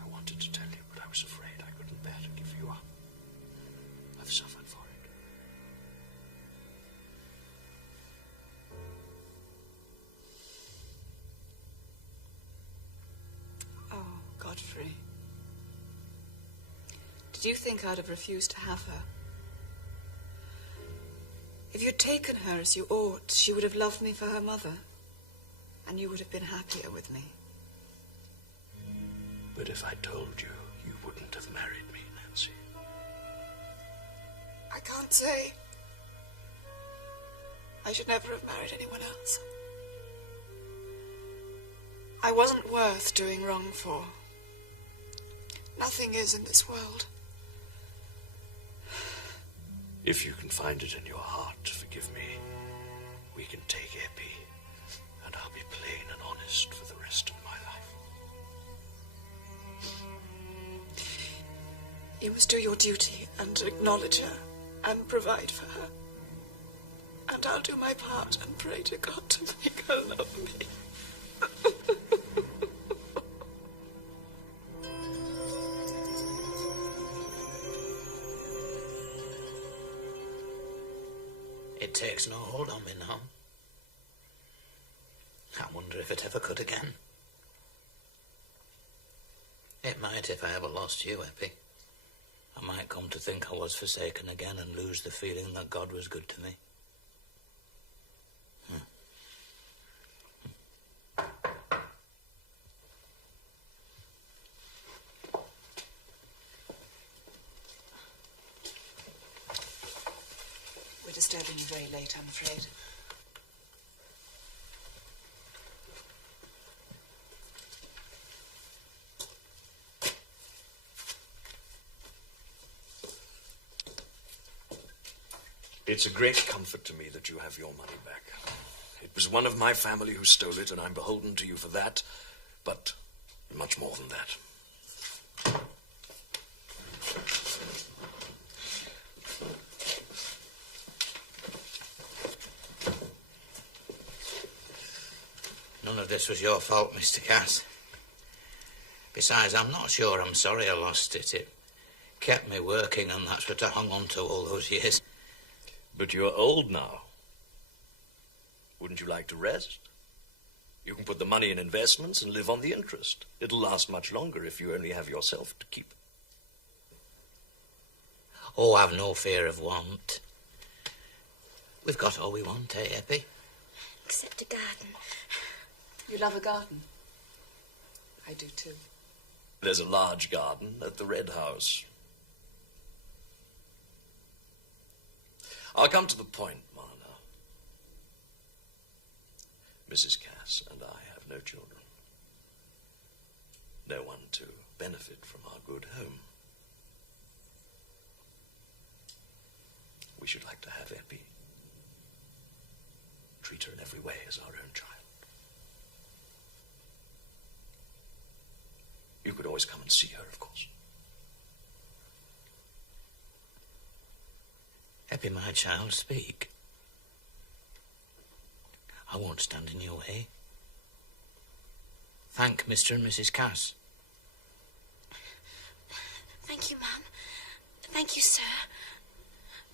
I wanted to tell you, but I was afraid I couldn't bear to give you up. I've suffered for it. Oh, Godfrey. Did you think I'd have refused to have her? If you'd taken her as you ought, she would have loved me for her mother, and you would have been happier with me. But if I told you, you wouldn't have married me, Nancy. I can't say. I should never have married anyone else. I wasn't worth doing wrong for. Nothing is in this world. If you can find it in your heart to forgive me, we can take Eppie, and I'll be plain and honest for the rest of my life. You must do your duty and acknowledge her and provide for her. And I'll do my part and pray to God to make her love me. It takes no hold on me now. I wonder if it ever could again. It might if I ever lost you, Eppie. I might come to think I was forsaken again and lose the feeling that God was good to me. We're disturbing you very late, I'm afraid. It's a great comfort to me that you have your money back. It was one of my family who stole it, and I'm beholden to you for that, but much more than that. None of this was your fault, Mr. Cass. Besides, I'm not sure I'm sorry I lost it. It kept me working, and that's what I hung on to all those years. But you're old now. Wouldn't you like to rest? You can put the money in investments and live on the interest. It'll last much longer if you only have yourself to keep. Oh, I've no fear of want. We've got all we want, eh, Eppie? Except a garden. You love a garden? I do too. There's a large garden at the Red House. I'll come to the point, Marna. Mrs. Cass and I have no children. No one to benefit from our good home. We should like to have Eppie. Treat her in every way as our own child. You could always come and see her, of course. Eppie, my child, speak. I won't stand in your way. Thank Mr. and Mrs. Cass. Thank you, Ma'am. Thank you, sir.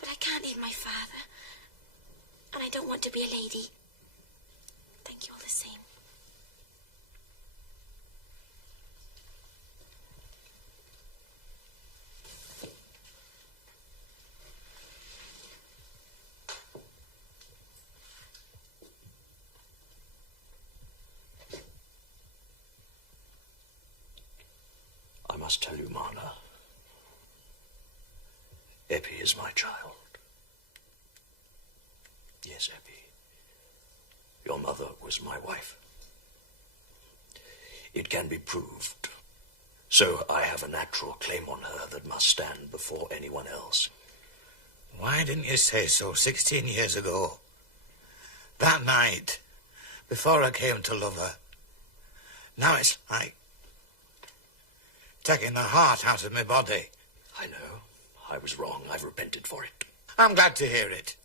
But I can't leave my father. And I don't want to be a lady. Thank you all the same. I must tell you, Marna, Eppie is my child. Yes, Eppie. Your mother was my wife. It can be proved. So I have a natural claim on her that must stand before anyone else. Why didn't you say so 16 years ago? That night, before I came to love her. Now it's like taking the heart out of my body. I know. I was wrong. I've repented for it. I'm glad to hear it.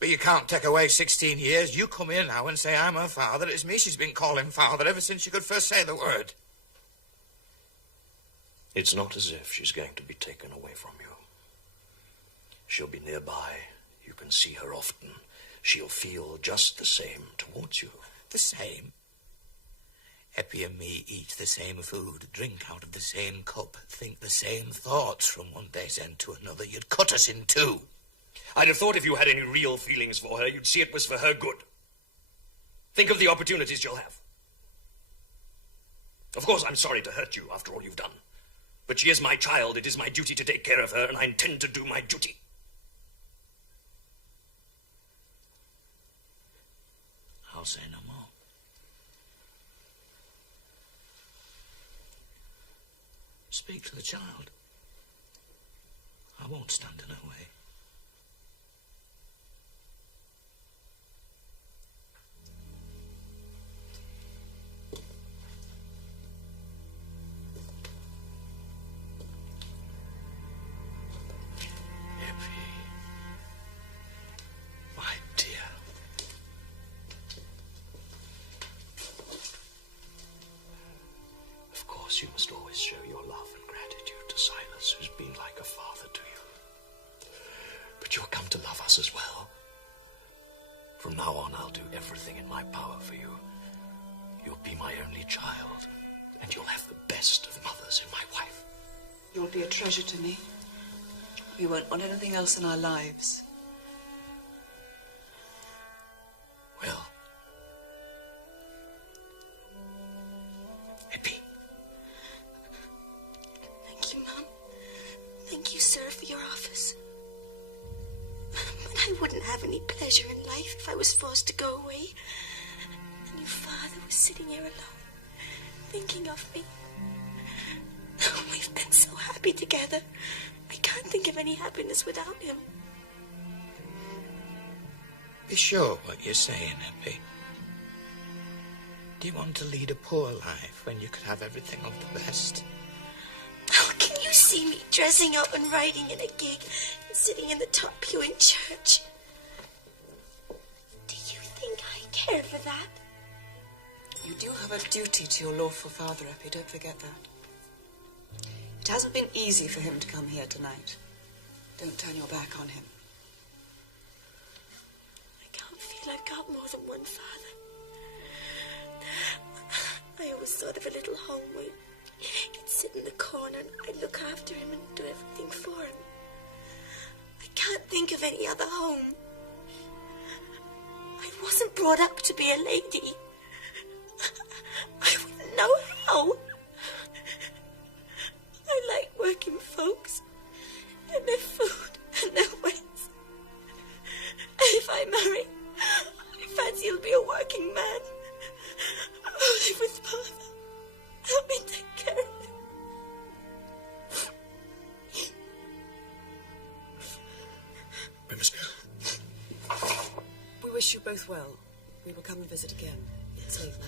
But you can't take away 16 years. You come here now and say I'm her father. It's me she's been calling father ever since she could first say the word. It's not as if she's going to be taken away from you. She'll be nearby. You can see her often. She'll feel just the same towards you. The same? Eppie and me eat the same food, drink out of the same cup, think the same thoughts from one day's end to another. You'd cut us in two. I'd have thought if you had any real feelings for her, you'd see it was for her good. Think of the opportunities you'll have. Of course, I'm sorry to hurt you after all you've done. But she is my child. It is my duty to take care of her, and I intend to do my duty. I'll say no more. Speak to the child. I won't stand in her way. You must always show your love and gratitude to Silas, who's been like a father to you. But you'll come to love us as well. From now on, I'll do everything in my power for you. You'll be my only child, and you'll have the best of mothers in my wife. You'll be a treasure to me. We won't want anything else in our lives. Well, Thank you, Mum. Thank you, sir, for your office. But I wouldn't have any pleasure in life if I was forced to go away. And your father was sitting here alone, thinking of me. We've been so happy together. I can't think of any happiness without him. Be sure what you're saying, Eppie. Do you want to lead a poor life when you could have everything of the best? How can you see me dressing up and riding in a gig and sitting in the top pew in church? Do you think I care for that? You do have a duty to your lawful father, Eppie. Don't forget that. It hasn't been easy for him to come here tonight. Don't turn your back on him. I can't feel I've got more than one father. I always thought of a little home where he'd sit in the corner and I'd look after him and do everything for him. I can't think of any other home. I wasn't brought up to be a lady. I wouldn't know how. wish you both well. We will come and visit again. It's late now.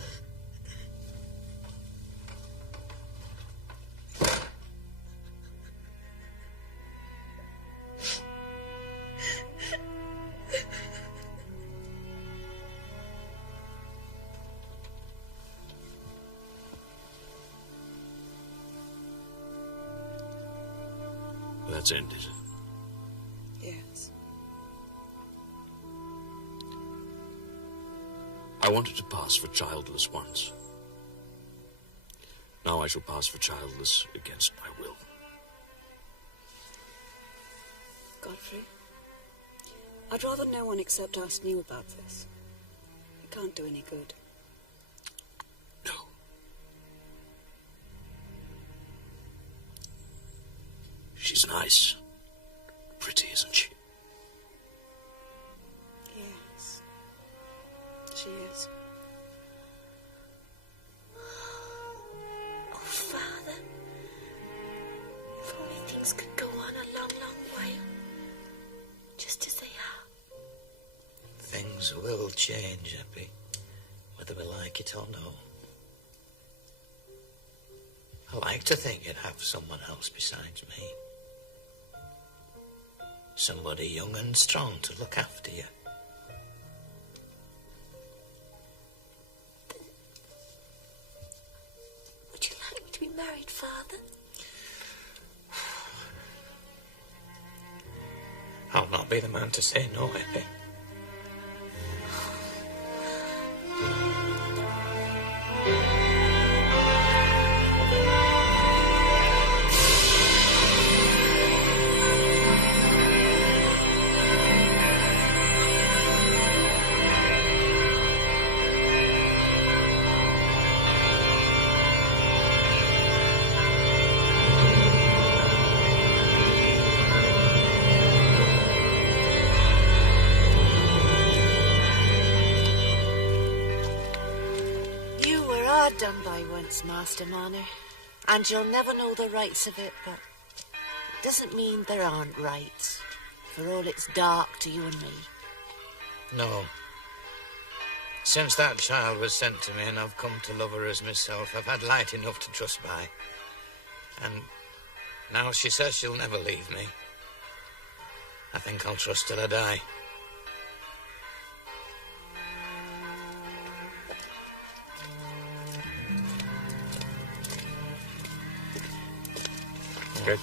That's ended. Yes. I wanted to pass for childless once. Now I shall pass for childless against my will. Godfrey, I'd rather no one except us knew about this. It can't do any good. She's nice. Pretty, isn't she? Yes. She is. Oh, Father. If only things could go on a long, long while. Just as they are. Things will change, Eppie, whether we like it or no. I like to think you'd have someone else besides me. Somebody young and strong to look after you. Would you like me to be married, Father? I'll not be the man to say no, Eppie. Done by once, Master Manor, and you'll never know the rights of it, but it doesn't mean there aren't rights, for all it's dark to you and me. No. Since that child was sent to me and I've come to love her as myself, I've had light enough to trust by. And now she says she'll never leave me. I think I'll trust till I die. Good.